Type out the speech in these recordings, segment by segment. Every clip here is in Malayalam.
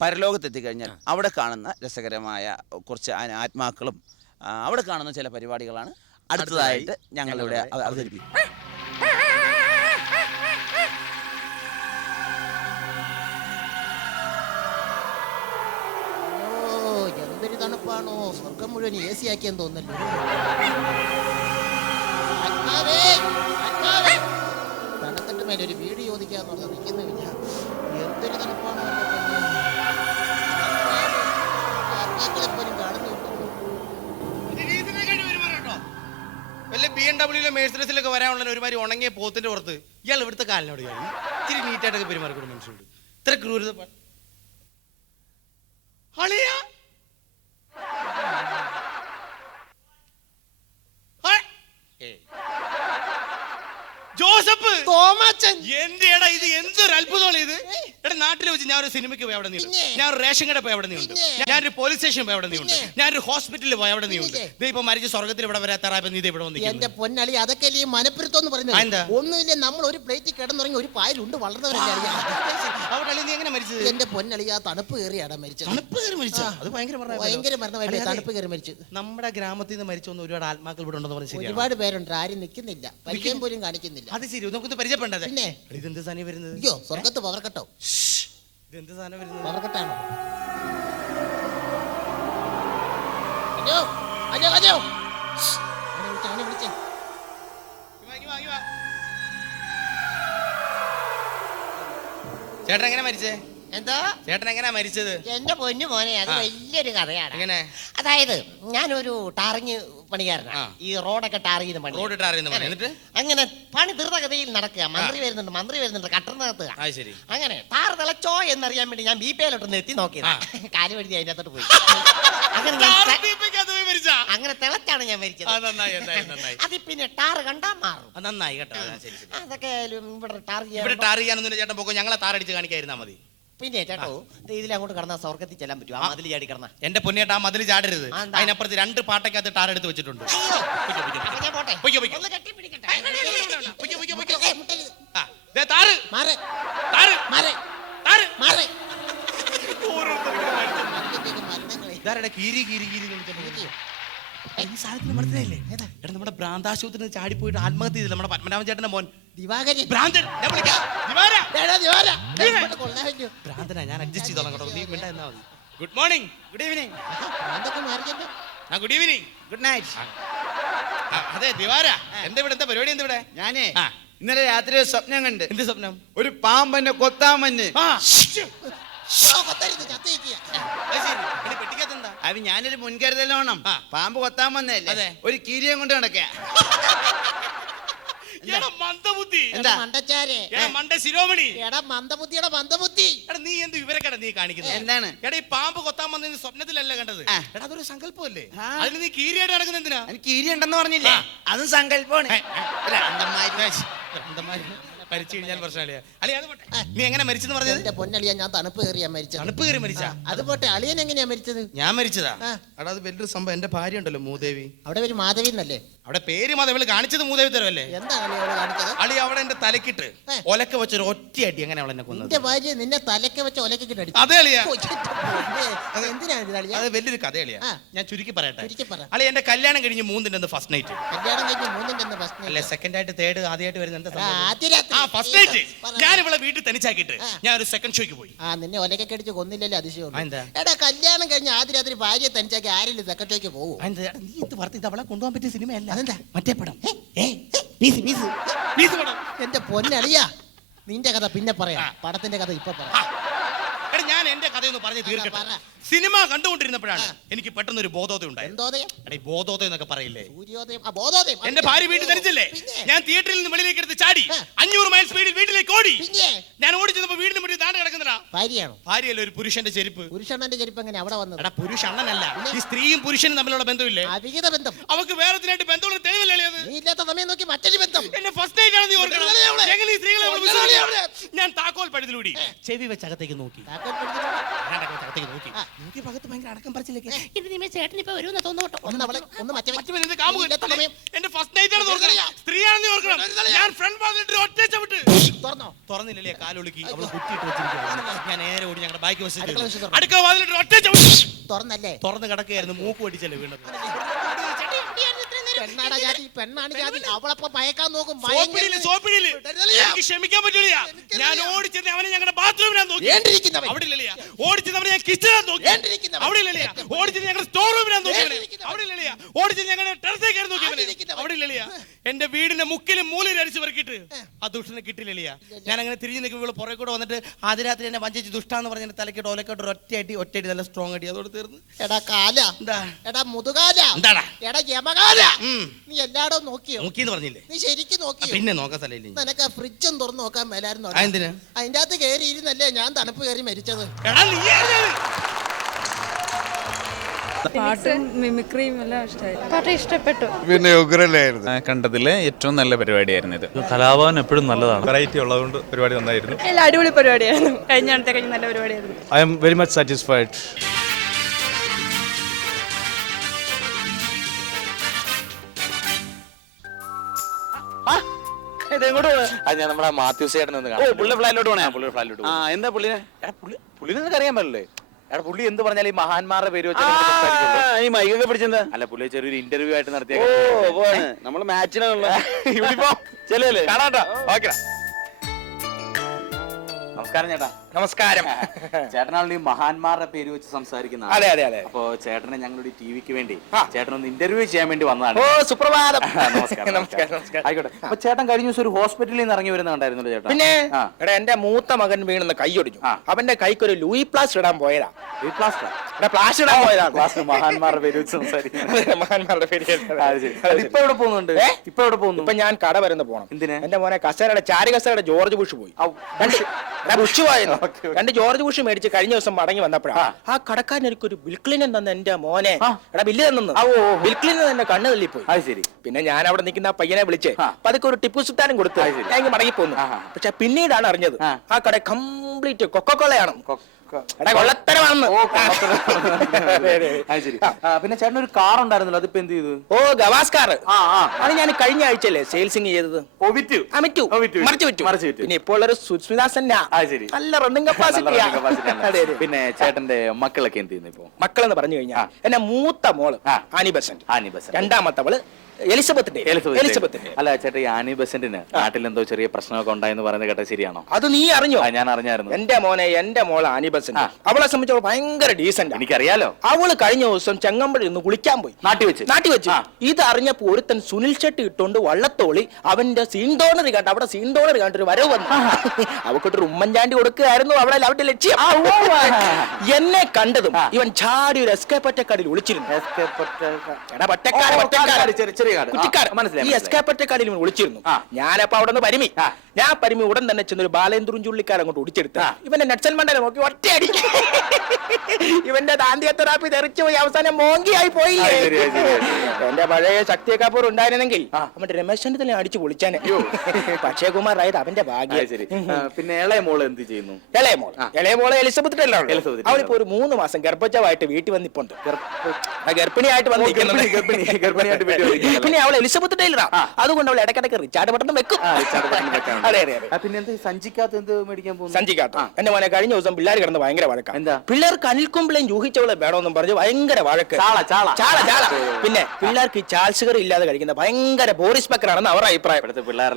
പരലോകത്തെത്തിക്കഴിഞ്ഞാൽ അവിടെ കാണുന്ന രസകരമായ കുറച്ച് ആത്മാക്കളും അവിടെ കാണുന്ന ചില പരിപാടികളാണ് അടുത്തതായിട്ട് ഞങ്ങളിവിടെ അവ- അവതരിപ്പിക്കും ഓ എന്തൊരു തണുപ്പാണോ. സ്വർഗം മുഴുവൻ എ സി ആക്കിയെന്ന് തോന്നല്ലോ. തണുത്തിട്ട് മേലെ ഒരു വീട് ചോദിക്കാന്ന് പറഞ്ഞ് നിൽക്കുന്നില്ല. എന്തൊരു തണുപ്പാണോ. ആത്മാക്കളെ പോലും കാണുന്നുണ്ടല്ലോ വല്ല ബി എം ഡബ്ല്യൂയിലെ മേഴ്സറീസിലൊക്കെ വരാനുള്ള ഒരുമാതിരി ഉണങ്ങിയ പോത്തിന്റെ പുറത്ത് ഇയാൾ ഇവിടുത്തെ കാലിനോട് ഞാൻ ഇത്തിരി നീറ്റായിട്ടൊക്കെ പെരുമാറിക്കൊണ്ട് മനുഷ്യരുണ്ട് ഇത്ര ക്രൂരത അളിയാ? ജോസഫ്! തോമാച്ചൻ! എന്റെടാ ഇത്? എന്തൊരു അത്ഭുതമാണ് ഇത് നാട്ടിൽ വെച്ച് ഞാൻ ഒരു സിനിമയ്ക്ക് പോയി അവിടെ നീണ്ട്. ഞാൻ ഒരു റേഷൻ കട പോയി അവിടെ നീ ഉണ്ട് ഒരു ഞാനൊരു പോലീസ് സ്റ്റേഷൻ പോയി അവിടെ നീ ഉണ്ട് ഒരു ഞാനൊരു ഹോസ്പിറ്റലിൽ പോയി അവിടെ നീ ഉണ്ട് ദേ ഇപ്പൊ മരിച്ച സ്വർഗത്തിൽ ഇവിടെ വരാത്തറായപ്പോ നീ നീതി ഇവിടെ എന്റെ പൊന്നാളി അതൊക്കെ ഈ മനപ്പുരത്തം എന്ന് പറഞ്ഞു? പറയുന്നത് ഒന്നുമില്ല നമ്മൾ ഒരു പ്ലേറ്റിൽ കിടന്നുറങ്ങി ഒരു പായലുണ്ട് വളർന്നവരല്ലേ അവിടെ നീ എങ്ങനെ മരിച്ചത്? എന്റെ പൊന്നളി ആ തണുപ്പ് കയറിയാണ് മരിച്ചത്. തണുപ്പ് കയറി മരിച്ചു. അത് ഭയങ്കര ഭയങ്കര മരണമായിട്ട് തണുപ്പ് കയറി മരിച്ചത് നമ്മുടെ ഗ്രാമത്തിൽ നിന്ന് മരിച്ചൊന്ന് ഒരുപാട് ആത്മാക്കൾ ഇവിടെ ഉണ്ടെന്ന് പറഞ്ഞു ഒരുപാട് പേരുണ്ട് ആരും നിൽക്കുന്നില്ല. പരിചയം പോലും കാണിക്കുന്നില്ല. അത് ശരി നമുക്ക് പരിചയപ്പെടേണ്ടത്? ഇതെന്ത് സാധനം വരുന്നത്? അയ്യോ സ്വർഗത്ത് പവർക്കട്ടോ ഇതെന്ത് സാധനം വരുന്നത്? പവർക്കട്ടാണോ വിളിച്ചേ, വിളിച്ചേ. ചേട്ടൻ എങ്ങനെ മരിച്ചേ? എന്താ? ചേട്ടൻ എങ്ങനെയാ മരിച്ചത്? എന്റെ പൊന്നു മോനെ അത് വലിയൊരു കഥയാണ്. എങ്ങനെ? അതായത് ഞാനൊരു ടാറിങ് പണിക്കാരനാ. ഈ റോഡൊക്കെ ടാർ ചെയ്ത് പണി. റോഡ് ഇട്ടാറിയെന്ന് പറഞ്ഞു എന്നിട്ട്? അങ്ങനെ പണി ധൃതഗതിയിൽ നടക്കുക. മന്ത്രി വരുന്നുണ്ട് മന്ത്രി വരുന്നുണ്ട് കട്ടറിനകത്ത് അത് ശരി. അങ്ങനെ ടാർ തിളച്ചോ എന്നറിയാൻ വേണ്ടി ഞാൻ ബി പി എല്ലോട്ടൊന്ന് എത്തി നോക്കി. കാര്യം കാൽ വഴുതി അതിനകത്തോട്ട് പോയി. അങ്ങനെ ഞാൻ? അങ്ങനെ തിളച്ചാണ് ഞാൻ മരിച്ചത്. നന്നായി പിന്നെ ടാർ കണ്ടാ മാറും. നന്നായി കേട്ടോ. അതൊക്കെ ഇവിടെ ടാർ ഇവിടെ ചെയ്യാൻ ടാർ ചെയ്യാനൊന്നും ചേട്ടൻ പോകും ഞങ്ങളെ താറടിച്ച് കാണിക്കായിരുന്നാ മതി. പിന്നെ ചേട്ടോ ഇതിൽ അങ്ങോട്ട് കടന്നാ സ്വർഗത്തിൽ ചെല്ലാൻ പറ്റും ആ മതിൽ ചാടി കടന്ന എന്റെ പൊന്നേട്ടാ ആ മതിൽ ചാടരുത് എന്താ? അതിനപ്പുറത്ത് രണ്ട് പാട്ടക്കകത്ത് ടാർ എടുത്ത് വെച്ചിട്ടുണ്ട് അയ്യോ പൊയ്ക്കോ, പൊയ്ക്കോ, ഞാൻ പോട്ടെ പൊയ്ക്കോ, പൊയ്ക്കോ. ഒന്ന് കെട്ടിപ്പിടിക്കട്ടെ. പൊയ്ക്കോ, പൊയ്ക്കോ, പൊയ്ക്കോ. ഏയ്, മുട്ടരുത്. ആ, ദേ താറ് മാറ് താറ് മാറ് താറ് മാറ് ഓരോരുത്തർക്കും മരിച്ചു. മരണത്തിലേക്ക് മരണങ്ങളെ ഇതാരുടെ കീരി കീരി കീരി എന്ന് വിളിച്ചോണ്ട് പോകുന്നത്? ഈ സാധനത്തിന് മനസ്സിലായില്ലേ എടാ നമ്മുടെ ഭ്രാന്താശുപത്രി ചാടി പോയിട്ട് ആത്മഹത്യ ചെയ്തില്ല? നമ്മുടെ പത്മനാഭൻ ചേട്ടന്റെ മോൻ. ദിവാകരൻ. ഭ്രാന്തൻ. ഞാൻ വിളിക്കാം. ദിവാര. ഭ്രാന്തനാ ഞാൻ അഡ്ജസ്റ്റ് ചെയ്തോളാം കേട്ടോ. നീ മിണ്ടാ എന്നാ മതി. Good morning good evening. ആ ഗുഡ് ഈവനിങ് ഗുഡ് നൈറ്റ് അതെ ദിവാര. എന്താ ഇവിടെ? എന്താ പരിപാടി എന്താ ഇവിടെ? ഞാനേ ആ. ഇന്നലെ രാത്രി ഒരു സ്വപ്നം കണ്ട്. എന്ത് സ്വപ്നം? ഒരു അത് ശരി. എടി, പെട്ടിക്കകത്തെന്താ അത് ഞാനൊരു മുൻകരുതലോണം. വേണം പാമ്പ് കൊത്താൻ വന്നതല്ലേ? അതെ. ഒരു കീരിയം കൊണ്ട് നടക്കുക നീ എന്ത് വിവരക്കട നീ കാണിക്കുന്നത്? എന്താണ്? എടാ ഈ പാമ്പ് കൊത്താൻ വന്നതിന് സ്വപ്നത്തിലല്ല കണ്ടത്. എടാ അതൊരു സങ്കല്പമല്ലേ. അതിന് നീ കീരിയായിട്ട് നടക്കുന്ന എന്തിനാ? കീരി ഉണ്ടെന്ന് പറഞ്ഞില്ലേ. അതും സങ്കല്പമാണ്. മരിച്ചു കഴിഞ്ഞാൽ പ്രശ്നമില്ല. അളി അത് പോട്ടെ. നീ എങ്ങനെ മരിച്ചെന്ന് പറഞ്ഞത്? എന്റെ പൊന്നളിയാ ഞാൻ തണുപ്പ് കയറിയാ മരിച്ചത്. തണുപ്പ് കയറി മരിച്ച? അത് പോട്ടെ. അളിയൻ എങ്ങനെയാ മരിച്ചത്? ഞാൻ മരിച്ചതാ. ആ. എടാ അത് വലിയൊരു സംഭവം. എന്റെ ഭാര്യ ഉണ്ടല്ലോ മൂദേവി. അവിടെ ഒരു മാധവി എന്നല്ലേ? അവിടെ പേര് മതം ഇവൾ കാണിച്ചത് മൂദേവി തരമല്ലേ എന്താണ് അളിയ കാണിച്ചത് അളി അവിടെ എന്റെ തലക്കിട്ട് ഏ. ഒലക്ക വെച്ചൊരു ഒറ്റയടി എങ്ങനെ അവളെന്നെ കൊന്നത് നിന്റെ ഭാര്യ നിന്നെ തലക്കെ വെച്ച ഒലക്കിട്ട് അടിച്ചു അതെ അളിയാ ഓ. എന്തിനാണ് ഇത് അത് വലിയൊരു കഥ അളിയാ ആ. ഞാൻ ചുരുക്കി പറയട്ടെ ചുരുക്കി പറ. അളി എന്റെ കല്യാണം കഴിഞ്ഞ് മൂന്നിന്റെ ഫസ്റ്റ് നൈറ്റ് കല്യാണം കഴിഞ്ഞ് മൂന്നിന്റെ അന്ന് first night. അല്ലെ സെക്കൻഡ് ആയിട്ട് തേർഡ് ആദ്യമായിട്ട് വരുന്ന എന്താ ആ, സംഭവം? ആദ്യ രാത്രി. ആ ഫസ്റ്റ് നൈറ്റ് പറ. ഞാൻ ഇവിടെ വീട്ടിൽ തനിച്ചാക്കിയിട്ട് ആ. ഞാൻ ഒരു സെക്കൻഡ് ഷോയ്ക്ക് പോയി ആ നിന്നെ ഒലക്കൊക്കെ അടിച്ച് കൊന്നില്ലല്ലേ അതിശയം എന്താ? എടാ കല്യാണം കഴിഞ്ഞ് ആദ്യ രാത്രി ഭാര്യ തനിച്ചാക്കി ആരെങ്കിലും സെക്രട്ടറിക്ക് പോകും എടാ, നീ ഇത് വർത്തി ഇത് അവളെ കൊണ്ടുപോകാൻ പറ്റിയ സിനിമയല്ല അതെന്താ? മറ്റേ പടം എന്റെ പൊന്നറിയാ നിന്റെ കഥ പിന്നെ പറയാം. പടത്തിന്റെ കഥ ഇപ്പൊ. പറയാം കഥയൊന്ന് പറഞ്ഞു തീർക്കട്ടെ. സിനിമ കണ്ടുകൊണ്ടിരുന്നപ്പോഴാണ് എനിക്ക് പെട്ടെന്ന് ഒരു ബോധോദയം ഉണ്ടായി ബോധോദയം എന്നൊക്കെ പറയില്ലേ? സൂര്യോദയം. എന്റെ ഭാര്യ വീട്ടിൽ ധരിച്ചില്ലേ? ഞാൻ തിയേറ്ററിൽ നിന്ന് വെളിയിലേക്ക് എടുത്ത് ചാടി. അഞ്ഞൂറ് മൈൽ സ്പീഡിൽ വീട്ടിലേക്ക് ഓടി. ഞാൻ ഓടി ചെന്നപ്പോ വീടിന് മുന്നിൽ താണ്ട് കിടക്കുന്നതാ. ഭാര്യയാണ്? ഭാര്യയല്ലേ ഒരു പുരുഷന്റെ ചെരുപ്പ്? പുരുഷണ്ണന്റെ ചെരുപ്പ് എങ്ങനെ അവിടെ വന്നത്? എടാ പുരുഷ അണ്ണനല്ല ഈ സ്ത്രീയും പുരുഷനും തമ്മിലുള്ള ബന്ധമില്ലേ? അവിഹിത ബന്ധം. അവക്ക് വേറെ ബന്ധമുള്ള തെളിവല്ലേ അത് ഇല്ലാത്ത സമയം നോക്കി മറ്റൊരു ബന്ധം. എന്നെ ഫസ്റ്റ് ആണ് നീ ഓർക്കണം? ഞാൻ താക്കോൽ പഴുതിലൂടി ചെവി വെച്ച് അകത്തേക്ക് നോക്കി. താക്കോൽ ഞാനൊക്കെ അകത്തേക്ക് നോക്കി നോക്കി ഭാഗത്ത് ഭയങ്കര അടക്കം പറിച്ചിലേക്ക്. ചേട്ടൻ ഇപ്പൊ വരുമെന്ന് തോന്നുന്നു ഒന്ന് അവളെ ഒന്ന് മറ്റേ മറ്റവൻ എന്റെ കാമുകൻ. ഇല്ലാത്ത സമയം? എന്റെ ഫസ്റ്റ് നൈറ്റ് ആണ് ഓർക്കണം. സ്ത്രീയാണെന്ന് ഓർക്കണം. ഞാൻ ഫ്രണ്ട് ഒറ്റ ചവിട്ട്. തുറന്നോ? തുറന്നില്ലേ കാലൊളുക്കി? അവൾ കുത്തിയിട്ട് വെച്ചിരിക്കുകയാണ് ഞാൻ നേരെ ഓടി ഞങ്ങളുടെ ബാക്കി അടുക്കള വശത്ത് വശത്ത് അടുക്ക വാതിലിട്ട് ഒറ്റ ചവിട്ട്. തുറന്നല്ലേ? തുറന്ന് കിടക്കുകയായിരുന്നു. മൂക്ക് പൊടിച്ചല്ലേ വീണത്. പെണ്ണാടാ ജാതി പെണ്ണാണ് ജാതി. അവളപ്പൊ മയക്കാൻ നോക്കും സോപ്പിടിയിൽ സോപ്പിടിയിൽ. എനിക്ക് ക്ഷമിക്കാൻ പറ്റില്ല ഞാൻ ഓടിച്ചെന്ന് അവനെ ഞങ്ങളുടെ ബാത്റൂമിനാണ് നോക്കി. ഏണ്ടിരിക്കുന്നവൻ. അവിടെ ഇല്ലല്ലേ ഓടിച്ചെന്ന് അവനെ ഞാൻ കിച്ചണിനകത്ത് നോക്കി. ഏണ്ടിരിക്കുന്നവൻ. അവിടെ ഇല്ലല്ലേ ഓടിച്ചെന്ന് ഞങ്ങളുടെ സ്റ്റോർ റൂമിനാണ് നോക്കി. അവിടെ ഇല്ലല്ലേ ഓടിച്ചെന്ന് ഞങ്ങളുടെ ടെറസേ കയറി നോക്കി. അവിടെ ഇല്ലല്ലേ എന്റെ വീടിന്റെ മുക്കിലും മൂലയിലും അടിച്ചു പെറുക്കിട്ട് ആ ദുഷ്ടനെ കിട്ടില്ലല്ലേ ഞാൻ അങ്ങനെ തിരിഞ്ഞു നിൽക്കുമ്പോൾ പുറകെ കൂടെ വന്നിട്ട് ആദ്യ രാത്രി എന്നെ വഞ്ചിച്ച് ദുഷ്ടാന്ന് പറഞ്ഞ തലക്കിട്ട് ഓലക്കോട്ട് ഒറ്റയടി ഒറ്റയടി നല്ല സ്ട്രോങ് അടി. അതോട് തീർന്ന്. എടാ കാല. എന്താ? എടാ മുതുകാല. എന്താടാ? എടാ യമകാല. നീ എല്ലായിടവും നോക്കിയോ? നോക്കിന്ന് പറഞ്ഞില്ലേ? നീ ശരിക്കും നോക്കിയോ? പിന്നെ നോക്കാൻ സ്ഥലമില്ല നിനക്ക് ആ ഫ്രിഡ്ജും തുറന്നു നോക്കാൻ മേലായിരുന്നു? എന്തിന്? അതിന്റെ അകത്ത് കയറി ഇരുന്നല്ലേ ഞാൻ തണുപ്പ് കയറി മരിച്ചത്. എടാ നീ ആരാണ്? പാട്ടും മിമിക്രിയും എല്ലാം ഇഷ്ടമായി പാട്ട് ഇഷ്ടപ്പെട്ടു. പിന്നെ ഉഗ്രലായിരുന്നു. കണ്ടതിലെ ഏറ്റവും നല്ല പരിപാടിയായിരുന്നു ഇത്. കലാഭവൻ എപ്പോഴും നല്ലതാണ്. വെറൈറ്റി ഉള്ളതുകൊണ്ട് പരിപാടി നന്നായിരുന്നു. എല്ലാം അടിപൊളി പരിപാടിയായിരുന്നു. കഴിഞ്ഞ കഴിഞ്ഞ നല്ല പരിപാടിയായിരുന്നു. I am very much satisfied അത് ഞാൻ നമ്മുടെ മാത്യൂസ് ചേട്ടൻ ഒന്ന് ഓ പുള്ളി ഫ്ലാറ്റിലോട്ട് പോണേ. പുള്ളി ഫ്ലാറ്റിലോട്ട് ആ എന്താ പുള്ളിനെ? എടാ പുള്ളി പുള്ളി നിനക്ക് അറിയാൻ പറ്റില്ലേ എടാ പുള്ളി എന്ത് പറഞ്ഞാലും ഈ മഹാന്മാരുടെ പേര് വെച്ച് ആ, ഈ മൈക്കൊക്കെ പിടിച്ചെന്താ? അല്ല പുള്ളി ചെറിയൊരു ഇന്റർവ്യൂ ആയിട്ട് നടത്തിയ ഓ നമ്മൾ മാച്ചിനാണല്ലോ യൂണിഫോം ചെല്ലല്ലേ കാണാട്ടോ ഓക്കെ നമസ്കാരം ചേട്ടാ. നമസ്കാരം. ചേട്ടനാണല്ലോ ഈ മഹാന്മാരുടെ പേര് വെച്ച് സംസാരിക്കുന്ന. അതെ അതെ അതെ. അപ്പോ ചേട്ടനെ ഞങ്ങളുടെ ടിവിക്ക് വേണ്ടി ചേട്ടനൊന്ന് ഇന്റർവ്യൂ ചെയ്യാൻ വേണ്ടി വന്നതാണ്. ഓ സുപ്രഭാതം. നമസ്കാരം നമസ്കാരം നമസ്കാരം. ആയിക്കോട്ടെ. അപ്പൊ ചേട്ടൻ കഴിഞ്ഞ ദിവസം ഒരു ഹോസ്പിറ്റലിൽ നിന്ന് ഇറങ്ങി വരുന്ന കണ്ടായിരുന്നല്ലോ ചേട്ടാ. പിന്നെ എടാ എന്റെ മൂത്ത മകൻ വീണെന്ന് കൈ ഒടിഞ്ഞു. അവന്റെ കൈക്ക് ഒരു ലൂയി പ്ലാസ്റ്റർ ഇടാൻ പോയതാ. ഈ പ്ലാസ്റ്റർ പ്ലാസ്റ്റർ ഇടാൻ പോയതാണ്. ക്ലാസ്സിൽ മഹാന്മാരുടെ പേര് വെച്ച് സംസാരിക്കുന്നത്. മഹാന്മാരുടെ പേര് ഇപ്പൊ എവിടെ പോകുന്നുണ്ട്? ഇപ്പൊ എവിടെ പോകുന്നു? ഇപ്പൊ ഞാൻ കട വരുന്ന പോണം. എന്തിനാ? എന്റെ മോനെ കസേരയുടെ ചാരി കസേരയുടെ ജോർജ് ബുഷ് പോയി. ഔ, രണ്ട് ജോർജ് ബുഷ് മേടിച്ച് കഴിഞ്ഞ ദിവസം മടങ്ങി വന്നപ്പോഴാണ്. ആ. കടക്കാരൻ എനിക്ക് ഒരു ബിൽക്ലിനൻ തന്ന എന്റെ മോനെ. എടാ ബില്ല് തന്നു. ബിൽക്ലിനൻ തന്നെ കണ്ണു തള്ളിപ്പോയി. ശരി. പിന്നെ ഞാൻ അവിടെ നിൽക്കുന്ന ആ പയ്യനെ വിളിച്ചേ അപ്പൊ അതൊക്കെ ഒരു ടിപ്പു സുൽത്താനും കൊടുത്തു. ഞാൻ മടങ്ങി പോന്നു. പക്ഷെ പിന്നീടാണ് അറിഞ്ഞത് ആ. ആ കട കംപ്ലീറ്റ് കൊക്കക്കോളയാണ്. പിന്നെ ചേട്ടൻ ഒരു കാർ ഉണ്ടായിരുന്നല്ലോ അതിപ്പോ എന്ത് ചെയ്തു? ഓ ഗവാസ് കാർ അത് ഞാൻ കഴിഞ്ഞ ആഴ്ചയല്ലേ സെയിൽസിങ് ചെയ്തത്. പിന്നെ ഇപ്പോൾ ഉള്ളൊരു സുസ്മിതാസന്ന നല്ല റണ്ണിംഗ് കപ്പാസിറ്റി പിന്നെ ചേട്ടന്റെ മക്കളൊക്കെ എന്ത് ചെയ്യുന്നു ഇപ്പൊ? മക്കളെന്ന് പറഞ്ഞു കഴിഞ്ഞാൽ എന്റെ മൂത്ത മോൾ. Annie Besant Annie Besant. രണ്ടാമത്തവൾ എലിസബത്തിന്റെ എലിസബത്ത് എലിസബത്തിന്റെ അല്ല ചേട്ടാ ഈ ആനി ബസന്റിന് നാട്ടിൽ എന്തോ ചെറിയ പ്രശ്നമൊക്കെ ഉണ്ടായെന്ന് പറയുന്നത് കേട്ട ശരിയാണോ? അത് നീ അറിഞ്ഞോ? ആ, ഞാൻ അറിഞ്ഞായിരുന്നു. എന്റെ മോനെ എന്റെ മോൾ ആനി ബസന്റ്. അവളെ സംബന്ധിച്ച് ഭയങ്കര ഡീസന്റ് എനിക്കറിയാലോ. അവൾ കഴിഞ്ഞ ദിവസം ചെങ്ങമ്പഴി ഒന്ന് കുളിക്കാൻ പോയി. നാട്ടി വെച്ച്. നാട്ടി വെച്ച്. ആ. ഇത് അറിഞ്ഞപ്പോ ഒരുത്തൻ സുനിൽ ഷെട്ടി ഇട്ടുകൊണ്ട് വള്ളത്തോളി അവന്റെ സീൻ കണ്ട അവിടെ സീൻ ഡോണർ കണ്ടൊരു വരവ് വന്നു. അവക്കൊട്ടൊരു ഉമ്മൻചാണ്ടി കൊടുക്കുകയായിരുന്നു അവിടെ അവന്റെ ലക്ഷ്യം. എന്നെ കണ്ടതും ഇവൻ ചാടി ഒരു എസ്കേപ്പറ്റക്കാടിൽ ഒളിച്ചിരുന്നു. എടാ ഓ, പറ്റക്കാട് ചെറിയ- ചെറിയ കാട്. കുറ്റിക്കാട് മനസ്സിലായി, ഈ. ഞാനപ്പോ അവിടെ നിന്ന് പരിമി ഞാൻ പരിമി ഉടൻ തന്നെ ചെന്നൊരു ബാലേന്ദ്രൻ ചുള്ളിക്കാരൻ അങ്ങോട്ട് ഒടിച്ചെടുത്ത. ഇവന്റെ നട്സൻ മണ്ടനെ നോക്കി ഒറ്റയടി ഇവന്റെ ദാന്തിക തെറാപ്പി തെറിച്ചു പോയി. അവസാനം മോങ്കിയായി പോയി. എന്റെ പഴയ ശക്തിയൊക്കെ കപൂർ ഉണ്ടായിരുന്നെങ്കിൽ. അവന്റെ രമേശന്റെ തന്നെ അടിച്ചു പൊളിച്ചാനെ. പക്ഷേ കുമാർ ആയത് അവന്റെ ഭാഗ്യം. പിന്നെ ഇളയ മോൾ എന്ത് ചെയ്യുന്നു? ഇളയ മോൾ ഇളയ മോളെ എലിസബത്ത് അവളിപ്പോ ഒരു മൂന്ന് മാസം ഗർഭജമായിട്ട് വീട്ടിൽ വന്നിപ്പോണ്ട്. ആ, ഗർഭിണിയായിട്ട് വന്നിരിക്കുന്നു ഗർഭിണി, ഗർഭിണി, ഗർഭിണിയായിട്ട് വീട്ടിൽ? പിന്നെ അവൾ എലിസബത്ത് ടൈലറാ. അതുകൊണ്ട് അവൾ ഇടയ്ക്കിടയ്ക്ക് റിച്ചാർഡ് ബട്ടൺ വെക്കും. അതെ അതെ അതെ. പിന്നെ എന്ത് മേടിക്കാൻ സഞ്ചിക്കാത്ത. എന്റെ മോനെ കഴിഞ്ഞ ദിവസം പിള്ളേർ കിടന്ന് ഭയങ്കര വഴക്ക. എന്താ? പിള്ളേർക്ക് അനിൽക്കുമ്പിളേം ജൂഹിച്ചവളെ വേണമെന്നും പറഞ്ഞു ഭയങ്കര വഴക്ക്. ചാള, ചാള. ചാള ചാള. പിന്നെ പിള്ളേർക്ക് ഈ ചാൾസുകർ ഇല്ലാതെ കഴിക്കുന്ന ഭയങ്കര ബോറിസ് ബക്കറാണെന്ന് അവരുടെ അഭിപ്രായം.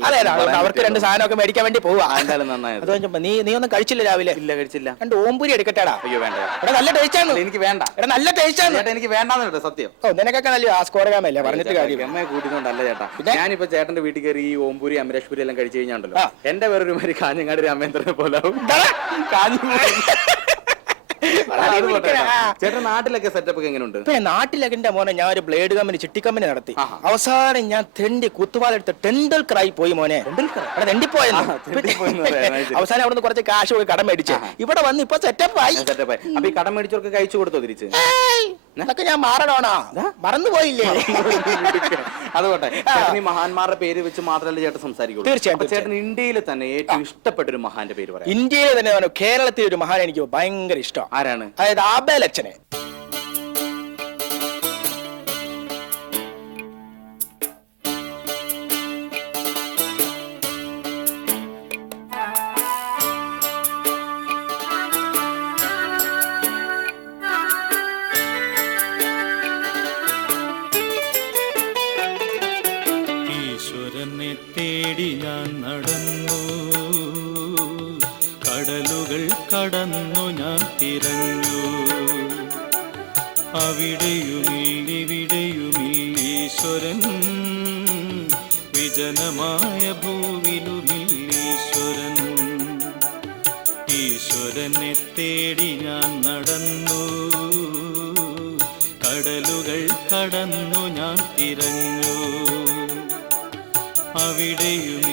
അതെ അതുകൊണ്ട് അവർക്ക് രണ്ട്? സാധനമൊക്കെ മേടിക്കാൻ വേണ്ടി പോവാ. അത് കഴിഞ്ഞപ്പോ നീ നീ ഒന്നും കഴിച്ചില്ല രാവിലെ? ഇല്ല കഴിച്ചില്ല. രണ്ട് ഓമ്പൂരി എടുക്കട്ടെടാ. അയ്യോ വേണ്ട എടാ നല്ല ടേസ്റ്റ് ആണ് എനിക്ക് വേണ്ട. എടാ നല്ല ടേസ്റ്റ് ആണ് എനിക്ക് വേണ്ടാന്ന് സത്യം. ഓ നിനക്കൊക്കെ നല്ല ആസ്കോറകാമല്ലേ പറഞ്ഞിട്ട് കാര്യം. എമ്മയെ കൂട്ടിക്കൊണ്ടല്ല ചേട്ടാ? ഞാനിപ്പോ ചേട്ടന്റെ വീട്ടിൽ കയറി ഈ ഓമ്പൂരി അമരേശ്വരി എല്ലാം കഴിച്ചു കഴിഞ്ഞാണ്ടല്ലോ. എന്റെ വേറൊരു മാതിരി കാഞ്ഞങ്ങാടി രാമേന്ദ്രനെ പോലെ ആവും. ചേട്ടൻ നാട്ടിലൊക്കെ സെറ്റപ്പ് എങ്ങനെയുണ്ട് നാട്ടിലൊക്കെ എന്റെ മോനെ ഞാൻ ഒരു ബ്ലേഡ് കമ്പനി ചിട്ടി കമ്പനി നടത്തി. അവസാനം ഞാൻ തെണ്ടി കുത്തുവാലെടുത്ത് ടെണ്ടുൽക്കർ ആയി പോയി മോനെ. തെണ്ടിപ്പോയെന്ന് അവസാനം അവിടെ നിന്ന് കുറച്ച് കാശ് പോയി കടം മേടിച്ചു. ഇവിടെ വന്ന് ഇപ്പൊ സെറ്റപ്പ് ആയി അപ്പൊ ഈ കടം മേടിച്ചവർക്ക് കഴിച്ചു കൊടുത്തോ തിരിച്ച്? അതൊക്കെ ഞാൻ മാറണോണാ. മറന്നുപോയില്ലേ? അതുകൊട്ടെ ഈ മഹാന്മാരുടെ പേര് വെച്ച് മാത്രമല്ല ചേട്ടൻ സംസാരിക്കുള്ളൂ. തീർച്ചയായിട്ടും ചേട്ടൻ ഇന്ത്യയിലെ തന്നെ ഏറ്റവും ഇഷ്ടപ്പെട്ട ഒരു മഹാന്റെ പേര് പറയാം. ഇന്ത്യയിലെ തന്നെ കേരളത്തിലെ ഒരു മഹാൻ എനിക്ക് ഭയങ്കര ഇഷ്ടം. ആരാണ്? ആരാണ് അതായത് ആബേലച്ഛനെ നിർജനമായ ഭൂവിലുമില്ലീശ്വരൻ ഈശ്വരനെ തേടി ഞാൻ നടന്നു. കടലുകൾ കടന്നു ഞാൻ തിരഞ്ഞു അവിടെയും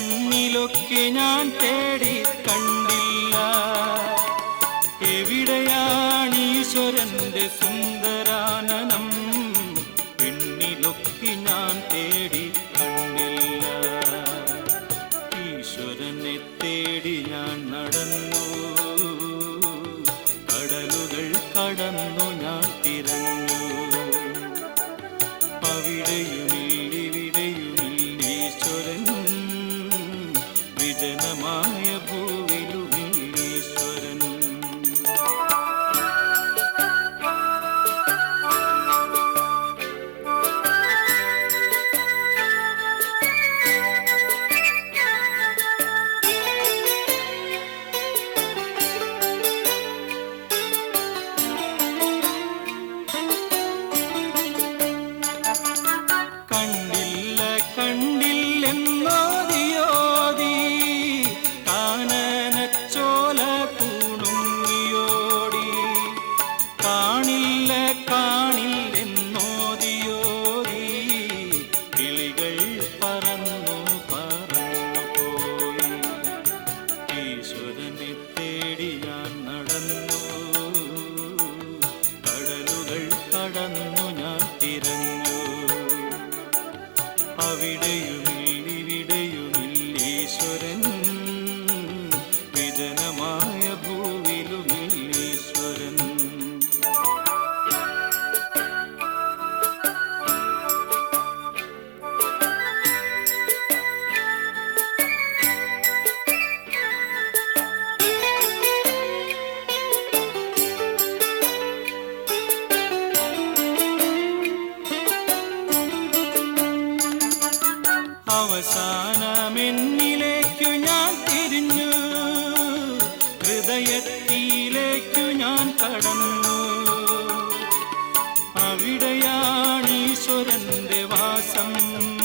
മണ്ണിലൊക്കെ ഞാൻ തേടി കണ്ടില്ല. എവിടെയാണ് ഈശ്വരന്റെ സുന്ദരാനനം? പെണ്ണിലൊക്കെ ഞാൻ തേടി കണ്ടില്ല. ഈശ്വരനെ തേടി ഞാൻ നടന്നു. കടലുകൾ കടന്നു ഞാൻ തിരഞ്ഞു. അവിടെയും வாசம்